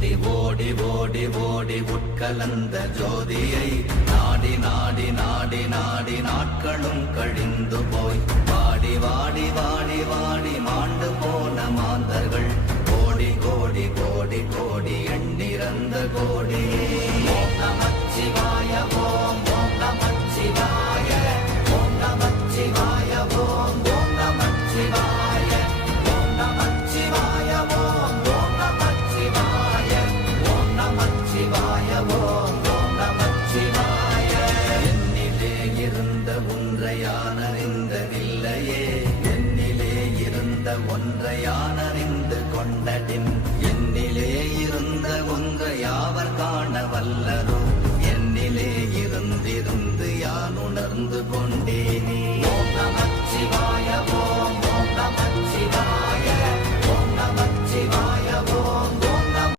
ஓடி ஓடி ஓடி ஓடி உட்கலந்த ஜோதியை நாடி நாடி நாடி நாடி நாட்களும் கழிந்து போய் வாடி வாடி வாடி வாடி மாண்டு போன மாந்தர்கள் கோடி கோடி கோடி கோடி எண்ணிறந்த கோடி. ஓம் நமச்சிவாய ஓம் ஓம் நமச்சிவாய ஓம் நமச்சிவாய ஓம் ஓம் நமச்சிவாய ஓம் நமச்சிவாய ஓம் ஓம் நமச்சிவாய ஓம் நமச்சிவாய ஓம் ஓம் நமச்சிவாய. என்னிலே இருந்த ஒன்றை யான் அறிந்ததில்லையே, என்னிலே இருந்த ஒன்றை யான் அறிந்து கொண்டடின், என்னிலே இருந்த ஒன்றை யாவர் காண வல்லரோ.